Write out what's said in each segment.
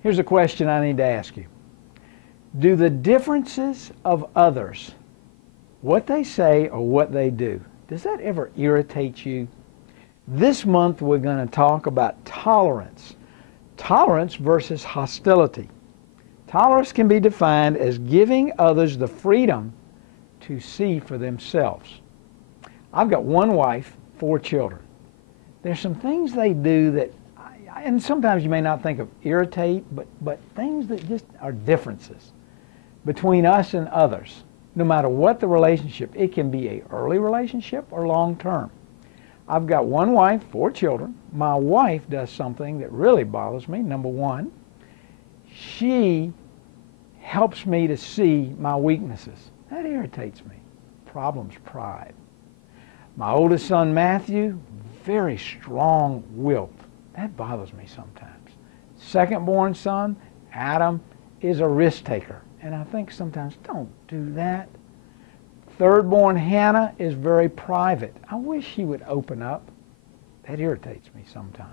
Here's a question I need to ask you. Do the differences of others, what they say or what they do, does that ever irritate you? This month we're going to talk about tolerance. Tolerance versus hostility. Tolerance can be defined as giving others the freedom to see for themselves. I've got one wife, 4 children. There's some things they do that, and sometimes you may not think of irritate, but things that just are differences between us and others. No matter what the relationship, it can be an early relationship or long term. I've got one wife, 4 children. My wife does something that really bothers me. Number one, she helps me to see my weaknesses. That irritates me. Problems, pride. My oldest son, Matthew, very strong-willed. That bothers me sometimes. Second-born son, Adam, is a risk taker. And I think sometimes, don't do that. Third-born Hannah is very private. I wish she would open up. That irritates me sometimes.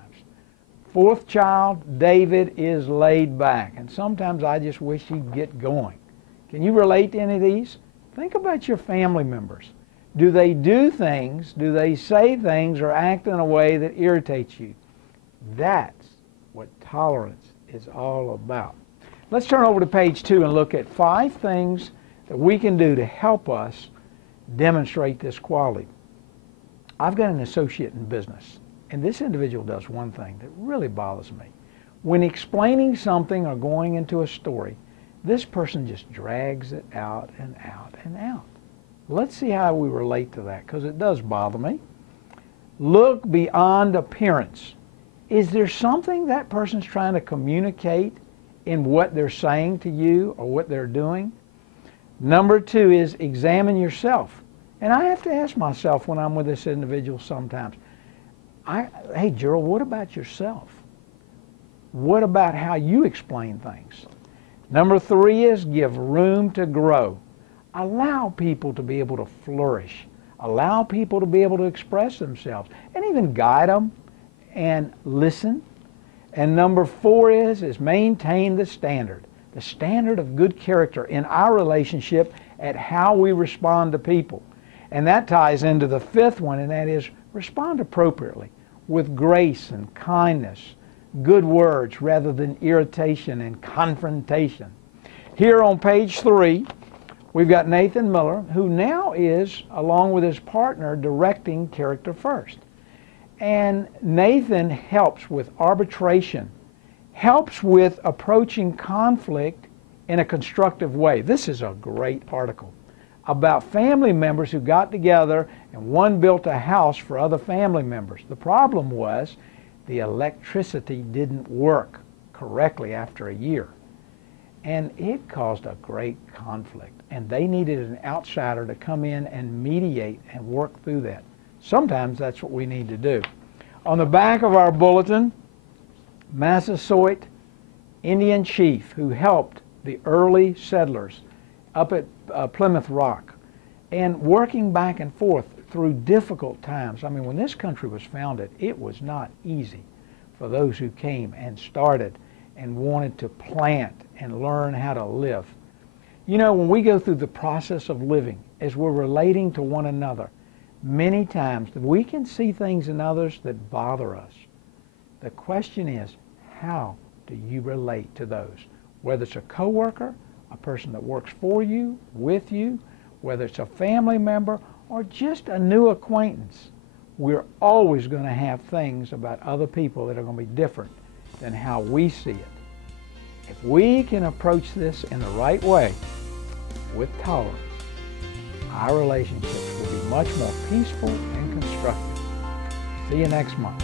Fourth child, David, is laid back. And sometimes I just wish he'd get going. Can you relate to any of these? Think about your family members. Do they do things, do they say things, or act in a way that irritates you? That's what tolerance is all about. Let's turn over to page 2 and look at 5 things that we can do to help us demonstrate this quality. I've got an associate in business, and this individual does one thing that really bothers me. When explaining something or going into a story, this person just drags it out and out and out. Let's see how we relate to that, because it does bother me. Look beyond appearance. Is there something that person's trying to communicate in what they're saying to you or what they're doing? Number 2 is examine yourself. And I have to ask myself when I'm with this individual sometimes, hey Gerald, what about yourself? What about how you explain things? Number 3 is give room to grow. Allow people to be able to flourish. Allow people to be able to express themselves and even guide them and listen. And number 4 is maintain the standard of good character in our relationship at how we respond to people. And that ties into the 5th one, and that is respond appropriately with grace and kindness, good words rather than irritation and confrontation. Here on page 3, we've got Nathan Miller, who now is, along with his partner, directing Character First. And Nathan helps with arbitration, helps with approaching conflict in a constructive way. This is a great article about family members who got together and one built a house for other family members. The problem was the electricity didn't work correctly after a year. And it caused a great conflict. And they needed an outsider to come in and mediate and work through that. Sometimes that's what we need to do. On the back of our bulletin, Massasoit Indian chief who helped the early settlers up at Plymouth Rock and working back and forth through difficult times. I mean, when this country was founded, it was not easy for those who came and started and wanted to plant and learn how to live. You know, when we go through the process of living, as we're relating to one another, many times we can see things in others that bother us. The question is, how do you relate to those? Whether it's a coworker, a person that works for you, with you, whether it's a family member, or just a new acquaintance, we're always going to have things about other people that are going to be different than how we see it. If we can approach this in the right way, with tolerance, our relationships will be much more peaceful and constructive. See you next month.